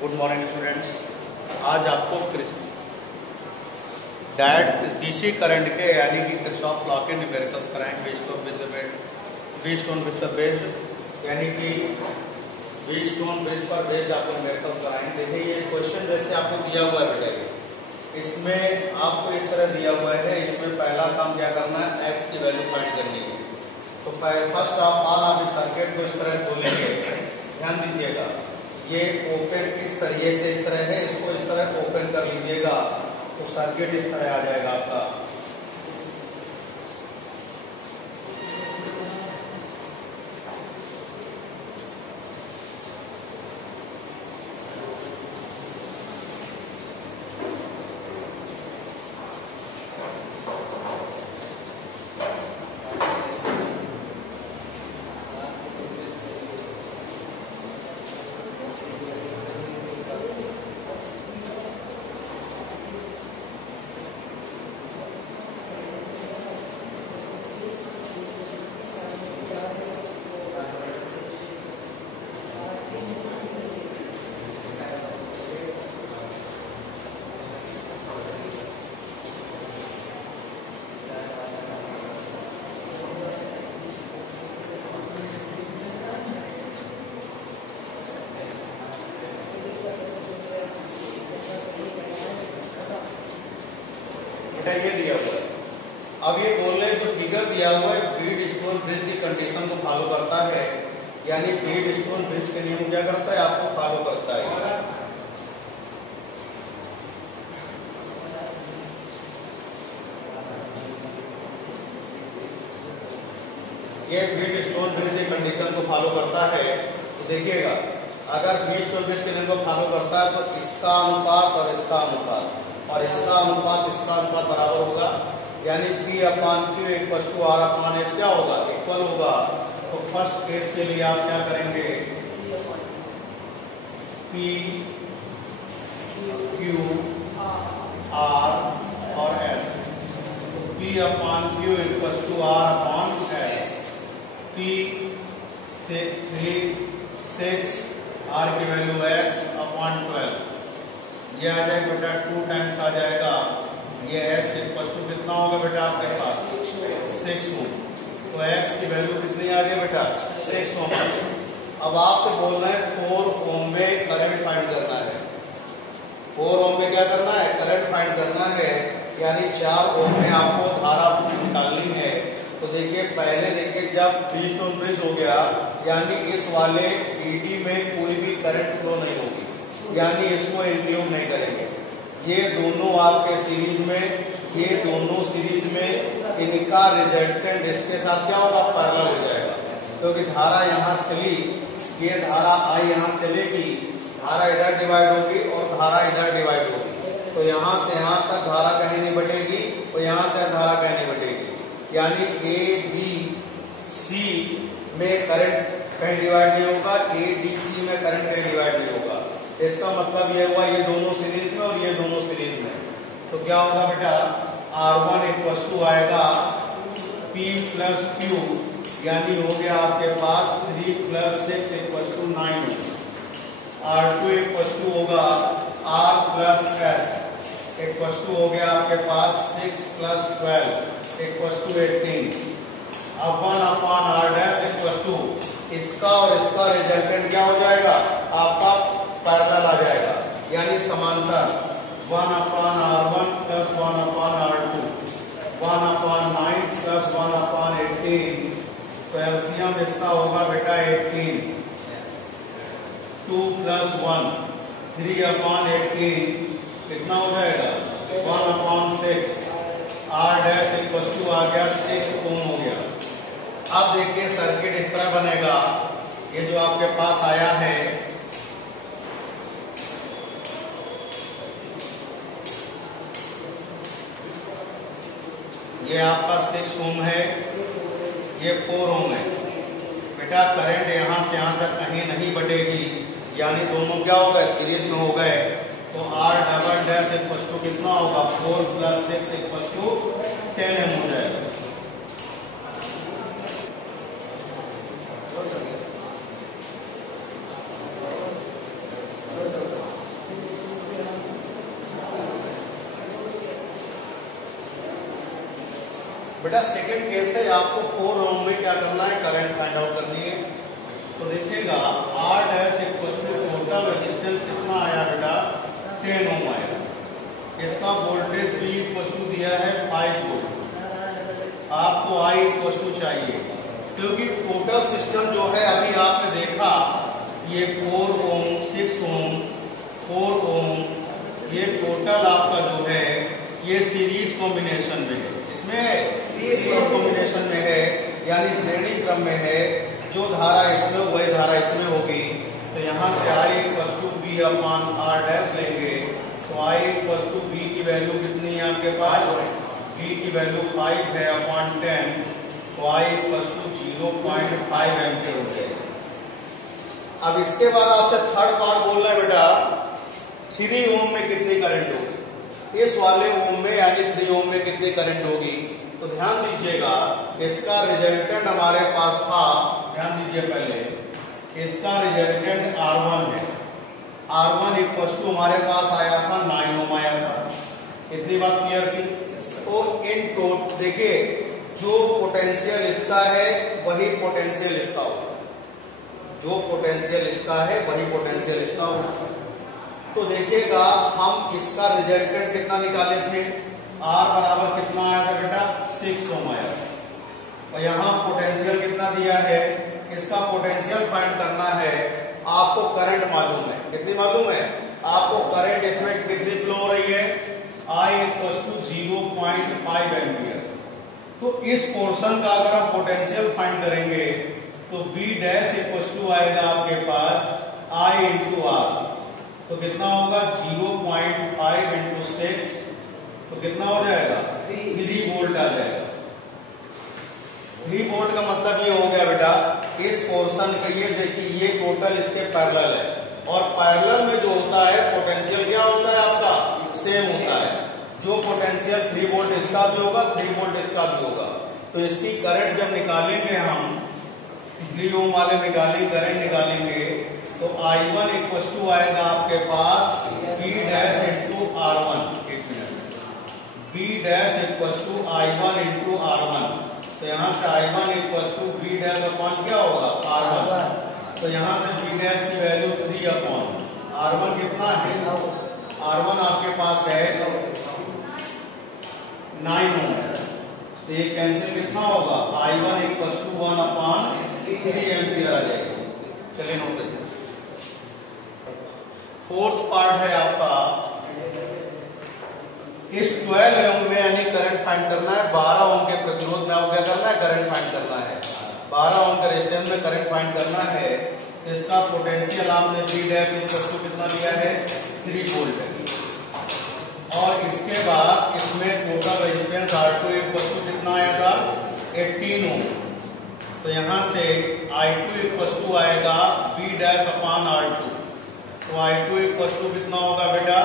Good morning students. आज आपको DC current के यानी कि किरचॉफ लॉ के न्यूमेरिकल्स कराएंगे बेस्ड ऑन बेस्ड यानी कि बेस्ड ऑन बेस पर बेस्ड आपको न्यूमेरिकल्स कराएंगे। देखिए ये क्वेश्चन जैसे आपको दिया हुआ है बेटा, इसमें आपको इस तरह दिया हुआ है। इसमें पहला काम क्या करना है, एक्स की वैल्यू फाइंड करनी है। तो फर्स्ट ऑफ ऑल आप इस सर्किट को इस तरह खोलेंगे, ध्यान दीजिएगा। ये ओपन इस तरीके से इस तरह है, इसको इस तरह ओपन कर लीजिएगा तो सर्किट इस तरह आ जाएगा आपका। ये दिया हुआ है। अब ये बोल रहे जो फिगर दिया हुआ है ब्रीड स्टोन ब्रिज की कंडीशन को फॉलो करता है, यानी ब्रीड स्टोन ब्रिज के नियम क्या करता है, आपको फॉलो करता है। ये ब्रीड स्टोन ब्रिज की कंडीशन को फॉलो करता है। तो देखिएगा, अगर ब्रीड स्टोन ब्रिज के नियम को फॉलो करता है तो इसका अनुपात और इसका अनुपात और इसका अनुपात बराबर होगा, यानी P upon Q equal to R upon S क्या होगा, इक्वल होगा। तो फर्स्ट केस के लिए आप क्या करेंगे, P Q R और S। P upon Q equal to R upon S। P से 6 R की वैल्यू X अपान 12, ये आ जाएगा बेटा 2 टाइम्स आ जाएगा। ये x इक्वल टू कितना होगा बेटा आपके पास 6 ओम। तो x की वैल्यू कितनी आ गई बेटा 6 ओम। अब आपसे बोलना है 4 ओम में करंट फाइंड करना है। 4 ओम में क्या करना है, करंट फाइंड करना है, यानी 4 ओम में आपको धारा निकालनी है। तो देखिए पहले देखिए जब ब्रीज ऑन ब्रिज हो गया, यानी इस वाले ईडी में कोई भी करंट फ्लो नहीं होगी, यानी इसको इंक्लूड नहीं करेंगे। ये दोनों आपके सीरीज में, ये दोनों सीरीज में इनका रिजल्टेंट इसके साथ क्या होगा, पैरेलल हो जाएगा। क्योंकि धारा यहाँ चली, ये धारा आई यहाँ चलेगी, धारा इधर डिवाइड होगी और धारा इधर डिवाइड होगी। तो यहाँ से यहाँ तक धारा कहीं नहीं बटेगी और यहाँ से धारा कहीं नहीं बटेगी, यानी ए बी सी में करंट कहीं डिवाइड नहीं होगा, ए डी सी में करंट कहीं डिवाइड नहीं होगा। इसका मतलब ये हुआ ये दोनों सीरीज में और ये दोनों सीरीज में। तो क्या होगा बेटा, R1 इक्वल टू आएगा P प्लस Q, यानी हो गया आपके पास 3 plus 6 equal to 9। R2 equal to होगा R plus S equal to हो गया आपके पास 6 प्लस 12 इक्वल टू 18। अब 1 अपान R डैश इक्वल टू इसका और इसका रिजल्टेंट क्या हो जाएगा, आपका पैरेलल आ जाएगा, यानी समांतर। 1 अपान R1 प्लस 1 अपान R2, 1 अपान 9 प्लस 1 अपान 18। तो एलसीएम इसका होगा बेटा 18। 2 प्लस 1 3 अपान 18 कितना हो जाएगा 1 अपान 6। R डैश इक्वल टू आ गया 6 ओम हो गया। अब देखिए सर्किट इस तरह बनेगा, ये जो आपके पास आया है, ये आपका 6 ओम है, ये 4 ओम है। बेटा करंट यहाँ से यहाँ तक कहीं नहीं बटेगी, यानी दोनों क्या हो गए, सीरीज में हो गए। तो R double dash equal to कितना होगा, 4 प्लस 6 इक्वल टू 10 ओम हो जाएगा। बेटा सेकंड केस है, आपको 4 ओम में क्या करना है, करंट फाइंड आउट करनी है। तो देखिएगा R dash equal to total resistance कितना आया बेटा, 10 ओम आया। इसका वोल्टेज V इक्वल टू दिया है 5 वोल्ट। आपको I इक्वल टू चाहिए, क्योंकि टोटल सिस्टम जो है अभी आपने देखा ये 4 ओम 6 ओम 4 ओम, ये टोटल आपका जो है ये सीरीज कॉम्बिनेशन में है। इसमें है सीरीज कॉम्बिनेशन में है, यानी श्रेणी क्रम में है। जो धारा इसमें वही धारा इसमें होगी। तो यहाँ से I equal to B upon R dash लेंगे। तो I इक्वल टू बी की वैल्यू कितनी है आपके पास, बी की वैल्यू 5 है अपॉन 10। तो I इक्वल टू 0.5 एम्पीयर हो जाएगा। अब इसके बाद आपसे थर्ड पार्ट बोल रहे हैं बेटा 3 ओम में कितनी करंट होगी, इस वाले ओम में यानी 3 ओम में कितनी करंट होगी। तो ध्यान दीजिएगा, इसका रिजल्टेंट हमारे पास था, ध्यान दीजिए पहले, इसका रिजल्टेंट R1 है। R1 इक्वल टू हमारे पास आया था 9 ओम आया था। इतनी बात क्लियर थी। तो इन टोटल देखिए, जो पोटेंशियल इसका है वही पोटेंशियल इसका होगा, जो पोटेंशियल इसका है वही पोटेंशियल इसका होगा। तो देखिएगा हम इसका रिजल्टेंट कितना निकाले थे, R बराबर कितना आया था बेटा, 6 ओम आया। और यहाँ पोटेंशियल कितना दिया है, इसका पोटेंशियल फाइंड करना है। आपको करंट मालूम है, कितनी मालूम है आपको, करंट इसमें कितनी फ्लो हो रही है, I इक्वल टू 0.5 एम्पियर। तो इस पोर्शन का अगर हम पोटेंशियल फाइंड करेंगे तो B डैश इक्वल टू आएगा आपके पास I इंटू R। तो कितना होगा, 0.5 इंटू 6, तो कितना हो जाएगा, 3 वोल्ट आ जाएगा। 3 वोल्ट का मतलब ये हो गया बेटा, इस पोर्शन का ये देखिए, ये टोटल इसके पैरेलल है। और पैरेलल में जो होता है पोटेंशियल क्या होता है आपका, सेम होता है। जो पोटेंशियल 3 वोल्ट इसका भी होगा, 3 वोल्ट इसका भी होगा। तो इसकी करंट जब निकालेंगे हम, 3 ओम वाले करंट निकालेंगे, तो I1 इक्वल टू आएगा आपके पास B डैश इंटू R1। एक minute, B dash equal to I1 into R1। तो यहाँ से I1 equal to B dash upon क्या होगा, R1। तो यहाँ से B डैश की वैल्यू 3 अपॉन R1 कितना है, R1 आपके पास है 9 ओम। तो ये कैंसिल कितना होगा, I1 equal to 1 upon 3 ampere आ जाएगा। चलिए नोट करिए। फोर्थ पार्ट है आपका, इस 12 ओम में यानी करंट फाइंड करना है। 12 ओम के प्रतिरोध में आपको क्या करना है, करंट फाइंड करना है। 12 ओम के रेजिस्टेंस में करंट फाइंड करना है। तो इसका पोटेंशियल आपने B डैश इक्वल टू कितना लिया है, 3 वोल्ट है। और इसके बाद इसमें total resistance R2 equal to कितना आया था, 18 ओम। तो यहाँ से I2 इक्वल टू आएगा B डैश अपॉन R2। तो I2 इक्वल टू कितना होगा बेटा,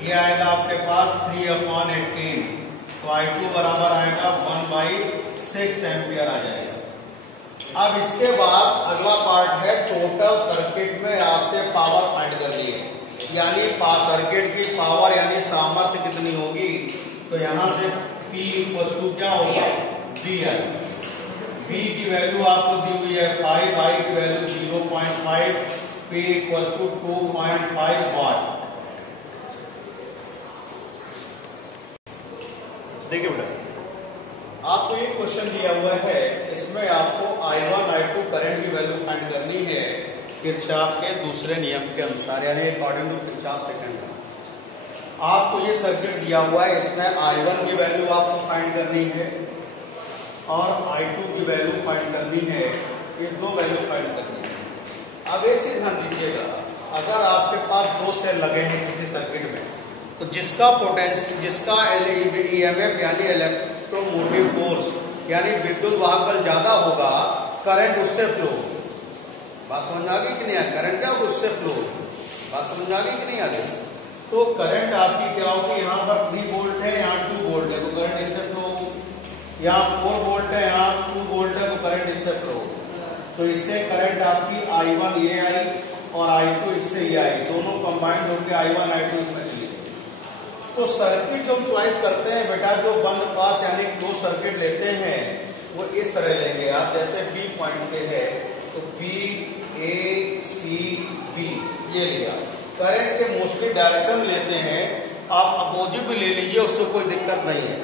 ये आएगा आपके पास 3 अपॉन 18। तो I2 बराबर आएगा 1/6 एम्पियर आ जाएगा। अब इसके बाद अगला पार्ट है, टोटल सर्किट में आपसे पावर फाइंड करनी है, यानी सर्किट की पावर यानी सामर्थ्य कितनी होगी। तो यहाँ से P इक्वल टू क्या होगा, VI। V की वैल्यू आपको दी हुई है 5, I की वैल्यू 0.5, P इक्वल टू 2.5 वाट। देखिए बेटा, आपको ये क्वेश्चन दिया हुआ है, इसमें आपको I1 I2 करंट की वैल्यू फाइंड करनी है किरचॉफ के दूसरे नियम के अनुसार, यानी according to Kirchhoff second law. आपको ये सर्किट दिया हुआ है, इसमें I1 की वैल्यू आपको फाइंड करनी है और I2 की वैल्यू फाइंड करनी है। ये दो वैल्यू फाइंड करनी है। अब एक चीज ध्यान दीजिएगा, अगर आपके पास 2 सेल लगे हैं किसी सर्किट में, तो जिसका पोटेंशियल, जिसका EMF यानी इलेक्ट्रोमोटिव फोर्स यानी विद्युत वाहक बल ज्यादा होगा, करंट उससे फ्लो होगा। बात समझ आ गई कि नहीं आ, करंट क्या होगा, उससे फ्लो होगा। बात समझ आ गई कि नहीं आ गई। तो करंट आपकी क्या होगी, यहाँ पर 3 वोल्ट है, यहाँ 2 वोल्ट है, तो करंट इससे फ्लो होगा। यहाँ 4 वोल्ट है, यहाँ 2 वोल्ट है, तो करंट इससे फ्लो होगा। तो इससे करंट आपकी I1 ये आई और I2 इससे ये आई, दोनों कंबाइंड होकर I1 I2 इसमें चली। तो सर्किट जो हम चॉइस करते हैं बेटा, जो बंद पास यानी क्लोज सर्किट लेते हैं वो इस तरह लेंगे आप। जैसे बी पॉइंट से है तो बी ए सी बी ये लिया। करंट के मोस्टली डायरेक्शन लेते हैं, आप अपोजिट भी ले लीजिए, उससे कोई दिक्कत नहीं है,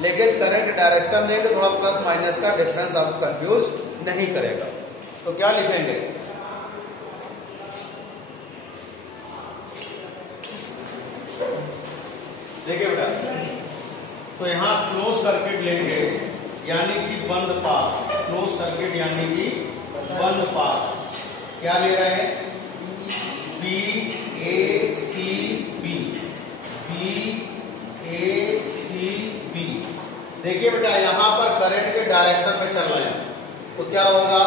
लेकिन करंट डायरेक्शन लेंगे थोड़ा प्लस माइनस का डिफरेंस आपको कंफ्यूज नहीं करेगा। तो क्या लिखेंगे, देखिए बेटा, तो यहाँ क्लोज सर्किट लेंगे यानी कि बंद पास। क्लोज सर्किट यानी कि बंद पास। क्या ले रहे हैं, बी ए सी बी, बी ए सी बी। देखिए बेटा, यहाँ पर करंट के डायरेक्शन में चल रहे हैं तो क्या होगा,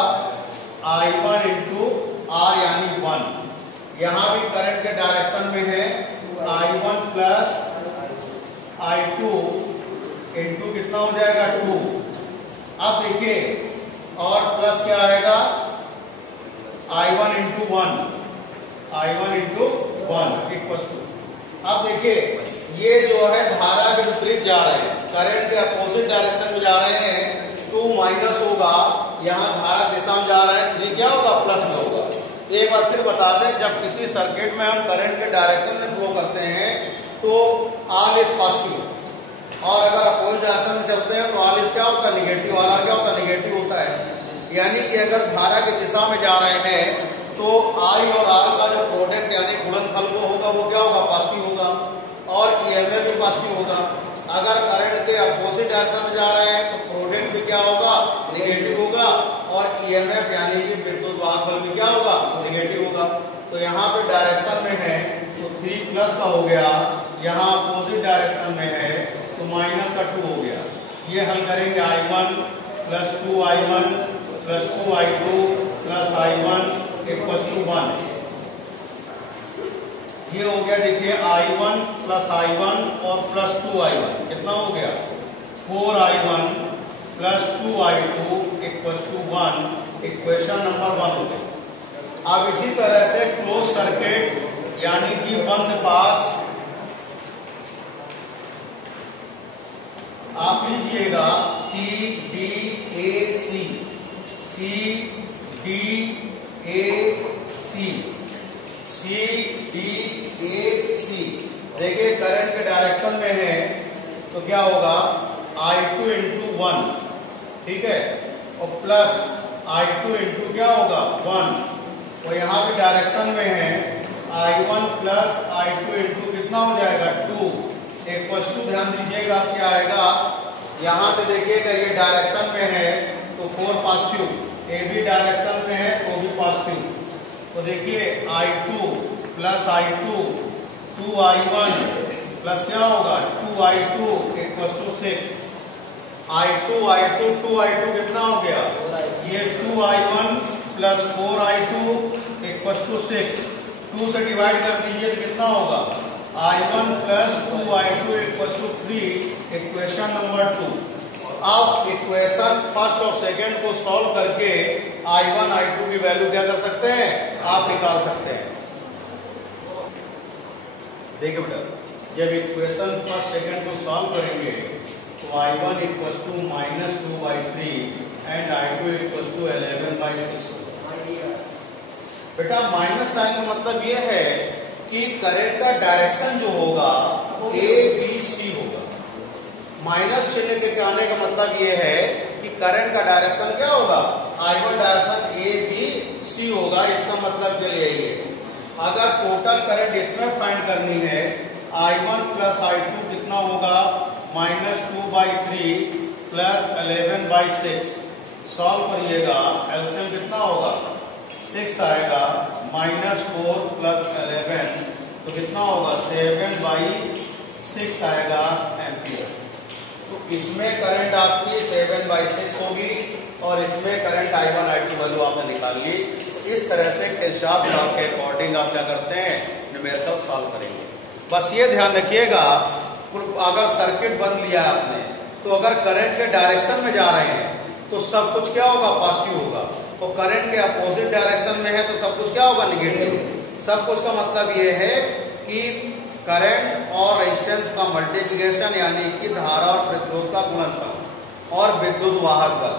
I1 इंटू आर यानी 1। यहाँ भी करंट के डायरेक्शन में है I1 प्लस I2 इंटू कितना हो जाएगा 2। अब देखिए, और प्लस क्या आएगा, I1 into 1, I1 into 1 equal to. अब देखिए, ये जो है धारा के विपरीत जा रहे हैं, करंट के अपोजिट डायरेक्शन में जा रहे हैं। 2 माइनस होगा, यहाँ धारा दिशा में जा रहा है, 3 क्या होगा, प्लस में होगा। एक बार फिर बता दें, जब किसी सर्किट में हम करंट के डायरेक्शन में फ्लो करते हैं तो आर इज पॉजिटिव, और अगर अपोजिट डायरेक्शन में चलते हैं तो आर इज क्या होता है, निगेटिव। आर क्या होता है, निगेटिव होता है। यानी कि अगर धारा की दिशा में जा रहे हैं तो आई और आर का जो प्रोडक्ट यानी गुणनफल वो होगा, वो क्या होगा, पॉजिटिव होगा, और ईएमएफ भी पॉजिटिव होगा। अगर करंट के अपोजिट डायरेक्शन में जा रहे हैं तो प्रोडक्ट भी क्या होगा, निगेटिव होगा, और ईएमएफ यानी कि विद्युत वाहक बल भी क्या होगा, निगेटिव होगा। तो यहाँ पे डायरेक्शन में है तो 3 प्लस का हो गया, यहाँ अपोजिट डायरेक्शन में है तो माइनस का 2 हो गया। ये हल करेंगे, I1 plus 2I1 plus 2I2 plus I1 equal to 1। ये हो गया, देखिए I1 प्लस I1 और प्लस 2I1 कितना हो गया, 4I1 plus 2I2 equal to 1। Equation number 1 हो गई। अब इसी तरह से क्लोज सर्किट यानी कि बंद पास आप लीजिएगा, C D A C, C D A C, C D A C. देखिए करंट के डायरेक्शन में है तो क्या होगा, I2 इंटू 1, ठीक है, और प्लस I2 इंटू क्या होगा 1, और यहाँ पे डायरेक्शन में है I1 प्लस I2 इंटू कितना हो जाएगा 2 इक्वल टू। ध्यान दीजिएगा क्या आएगा, यहाँ से देखिएगा ये डायरेक्शन में है तो 4 पॉजिटिव, ए भी डायरेक्शन में है तो भी पॉजिटिव। तो देखिए I2 plus I2 2I1 plus क्या होगा 2I2 equal to 6। I2 2I2 कितना हो गया, ये 2I1 plus 4I2 equal to 6। 2 से डिवाइड कर दीजिए तो कितना होगा, I1 plus 2I2 equal to 3। Equation number 2। अब इक्वेशन फर्स्ट और सेकंड को सॉल्व करके I1 I2 की वैल्यू क्या कर सकते हैं, आप निकाल सकते हैं। देखिए बेटा, जब इक्वेशन फर्स्ट सेकंड को सॉल्व करेंगे तो I1 equal to minus 2/3 and I2 equal to 11/6। बेटा माइनस साइन का मतलब यह है कि करंट का डायरेक्शन जो होगा ए बी सी होगा। माइनस चिन्ह के कहने का मतलब यह है कि करंट का डायरेक्शन क्या होगा, I1 direction A B C होगा। इसका मतलब के लिए यही है, अगर टोटल करंट इसमें फाइंड करनी है I1 प्लस I2 कितना होगा, माइनस 2/3 प्लस 11/6। सॉल्व करिएगा, एलसीएम कितना होगा 6 आएगा, माइनस 4 प्लस 11 तो कितना होगा 7/6 आएगा एम्पियर। तो इसमें करंट आपकी 7/6 होगी और इसमें करंट I1 I2 वैल्यू आपने निकाल ली। इस तरह से किरचॉफ लॉ के अकॉर्डिंग आप क्या करते हैं, न्यूमेरिकल सॉल्व करेंगे। बस ये ध्यान रखिएगा, अगर सर्किट बंद लिया आपने तो अगर करंट के डायरेक्शन में जा रहे हैं तो सब कुछ क्या होगा, पॉजिटिव होगा, और करंट के अपोजिट डायरेक्शन में है तो सब कुछ क्या होगा, निगेटिव। सब कुछ का मतलब ये है कि करंट और रेजिस्टेंस का मल्टीप्लिकेशन यानी कि धारा और प्रतिरोध का गुणनफल और विद्युत वाहक बल।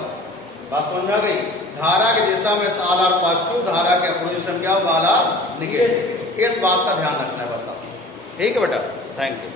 बात समझ में आ गई। धारा की दिशा में आर पॉजिटिव, धारा के अपोजिशन क्या होगा आर नेगेटिव। इस बात का ध्यान रखना है बस आप। ठीक है बेटा, थैंक यू।